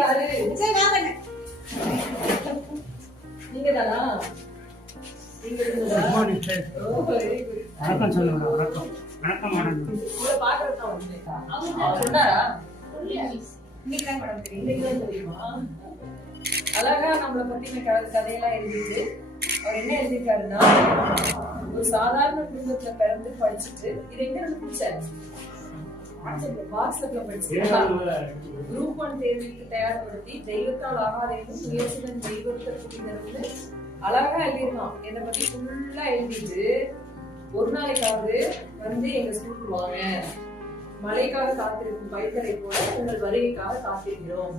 யாரு? சரி வாங்க. நீங்க தானா? நீங்க இருந்தா? ஓ வெரி குட். வணக்கம் சொல்லுங்க. வணக்கம் மேடம். உங்களை பாக்குறது தான் வந்தேன். அவர் சொன்னாரா? இன்னைக்கு தான் மேடம் தெரியும். இன்னைக்கு தான் தெரியுமா? அழகா நம்மளை பத்தி கதையெல்லாம் எழுதிட்டு அவர் என்ன எழுதியிருக்காருன்னா, ஒரு சாதாரண குடும்பத்துல பிறந்து படிச்சுட்டு இது எங்க இருந்து பிடிச்சாரு? வாட்ஸ்அப்ல படிச்சு குரூப் 1 தேர்வுக்கு தயார்படுத்தி தெய்வத்தால் ஆகாதேனும் முயற்சிடன் தெய்வத்தை கூட்டினது அழகா எழுதிருக்கான். என்னை பத்தி ஃபுல்லா எழுதிட்டு ஒரு நாளைக்காவது வந்து எங்க ஸ்கூலுக்கு வாங்க, மழைக்காக காத்திருக்கும் பைத்தலை போல உங்கள் வருகைக்காக காத்திருக்கிறோம்.